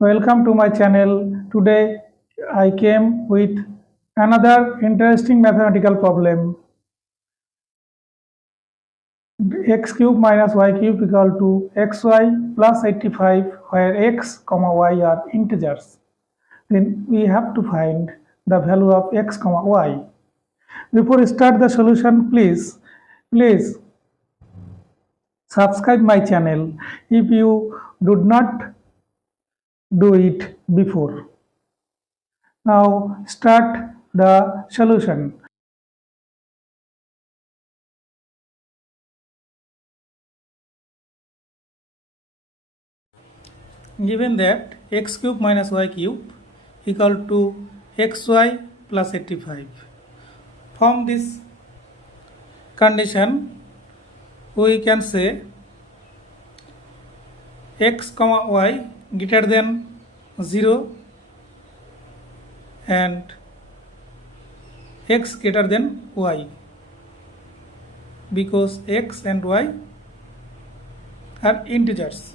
Welcome to my channel. Today I came with another interesting mathematical problem. X cube minus y cube equal to xy plus 85 where x, y are integers. Then we have to find the value of x, y. Before we start the solution, please subscribe my channel if you did not do it before. Now start the solution. Given that x cube minus y cube equal to xy plus 85. From this condition, we can say x, y greater than 0 and x greater than y, because x and y are integers.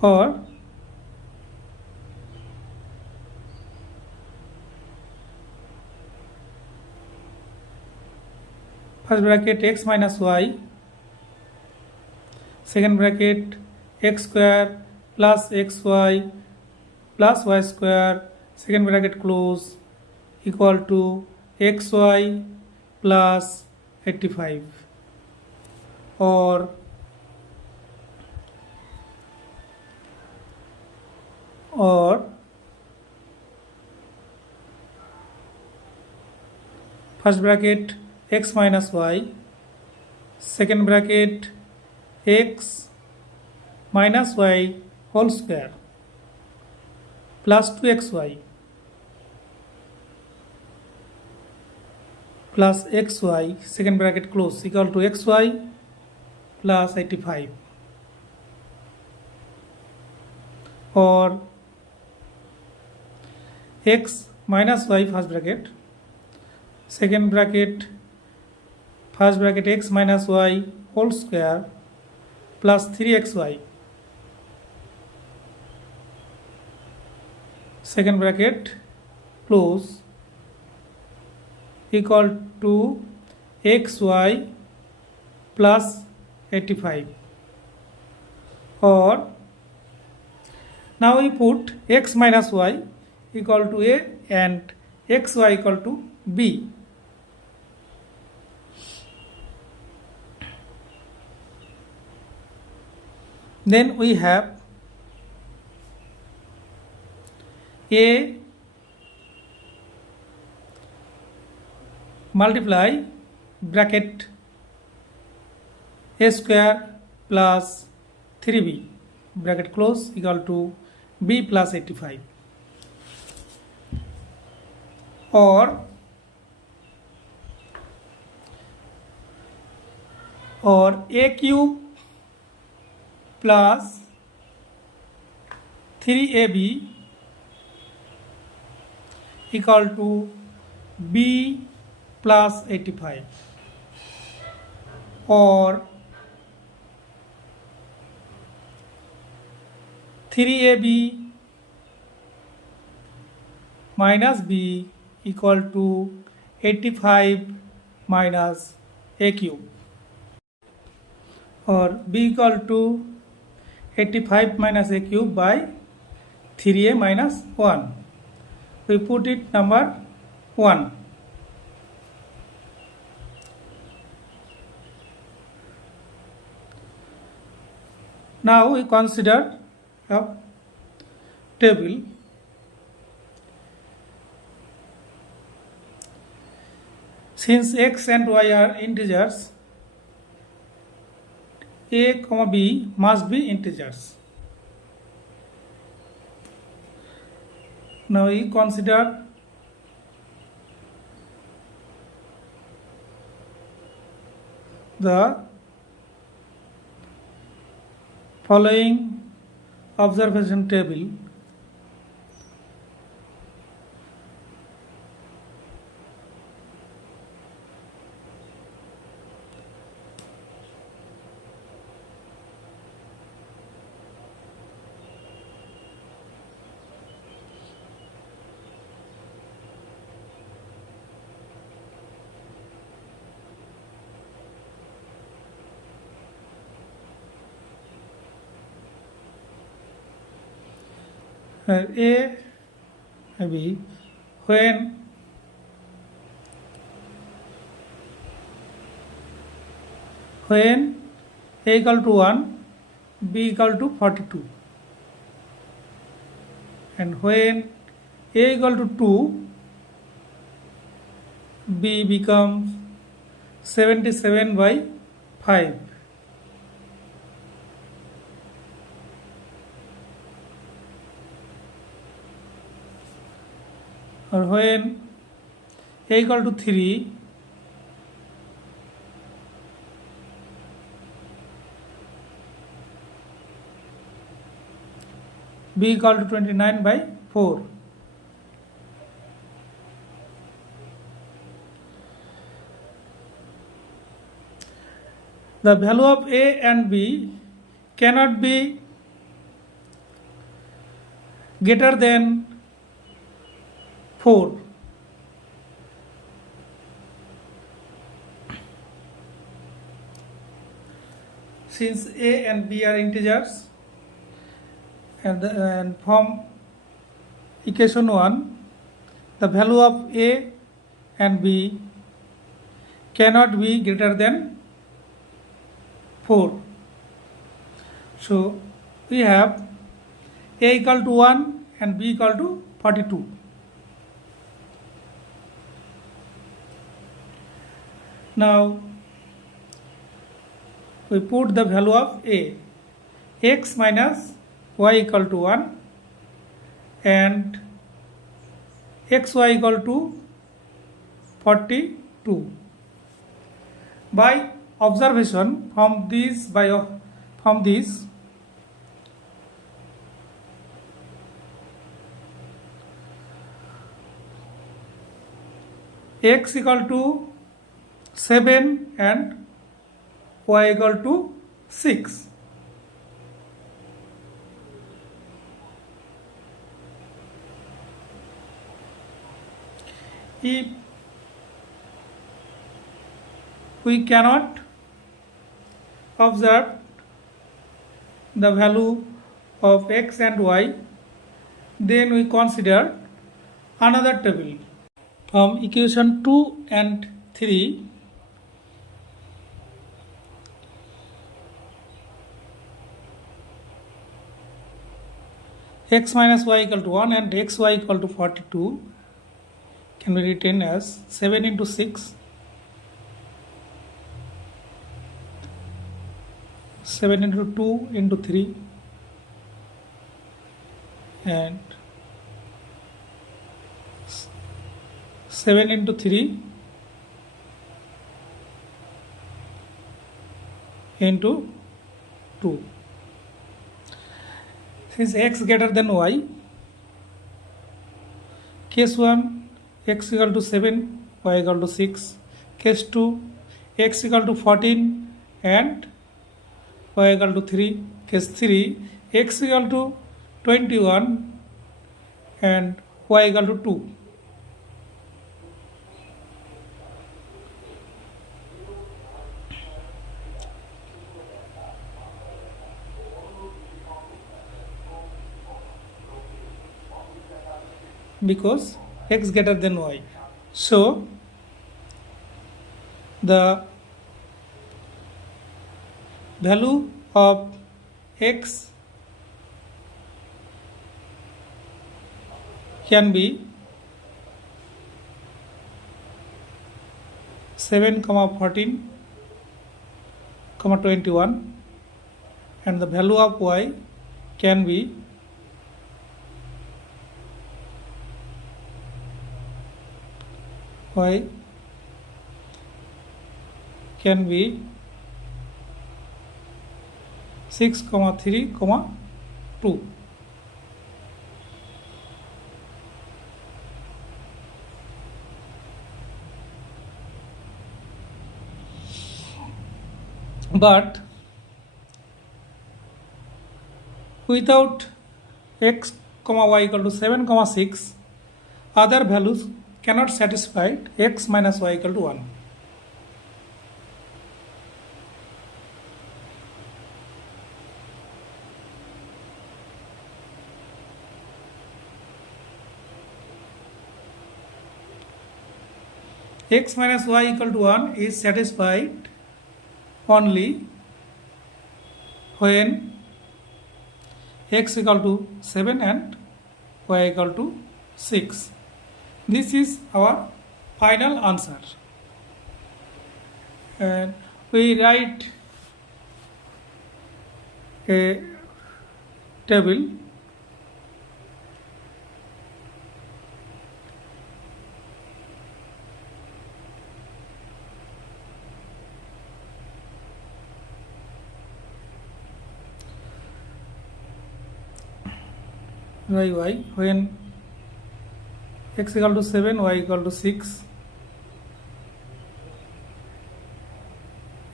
Or first bracket x minus y, second bracket x square plus xy plus y square, second bracket close, equal to xy plus 85. Or first bracket x minus y, second bracket x minus y whole square plus 2xy plus xy, second bracket close, equal to xy plus 85. Or x minus y first bracket, second bracket first bracket x minus y whole square plus 3xy, second bracket close, equal to xy plus 85. Or now we put x minus y equal to a and xy equal to b. Then we have a multiply bracket a square plus 3b bracket close, equal to b plus 85. Or a cube plus 3ab equal to b plus 85. Or 3ab minus b equal to 85 minus a cube. Or b equal to 85 minus a cube by 3a minus 1. We put it number 1. Now we consider a table. Since x and y are integers, a, b must be integers. Now we consider the following observation table. A B when A equal to 1, B equal to 42, and when A equal to 2, B becomes 77 by 5. Or when A equal to 3, B equal to 29 by 4. The value of A and B cannot be greater than 4. Since A and B are integers, and from equation 1, the value of A and B cannot be greater than 4. So we have A equal to 1 and B equal to 42. Now we put the value of A, x minus y equal to 1 and xy equal to 42. By observation from this x equal to 7 and y equal to 6. If we cannot observe the value of x and y, then we consider another table. From equation 2 and 3, x minus y equal to 1 and xy equal to 42 can be written as 7 into 6, 7 into 2 into 3, and 7 into 3 into 2. Since x greater than y, case 1 x equal to 7, y equal to 6, case 2 x equal to 14 and y equal to 3, case 3 x equal to 21 and y equal to 2. Because x greater than y. So the value of x can be 7, 14, 21, and the value of y can be 6, 3, 2. But without x, y equal to 7, 6, other values cannot satisfy x minus y equal to 1. x minus y equal to 1 is satisfied only when x equal to 7 and y equal to 6. This is our final answer. And we write a table y when x equal to 7, y equal to 6,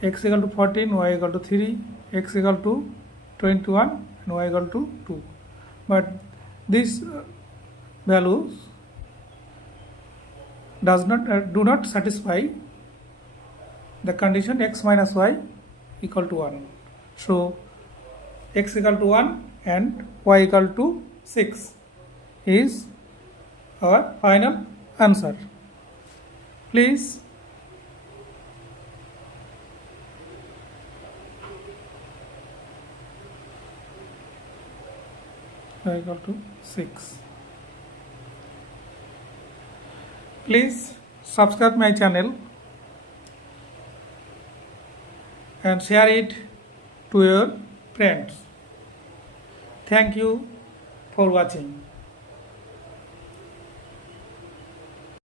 x equal to 14, y equal to 3, x equal to 21 and y equal to 2. But these values do not satisfy the condition x minus y equal to 1. So x equal to 1 and y equal to 6 is our final answer. Please y equal to 6. Please subscribe my channel and share it to your friends. Thank you for watching.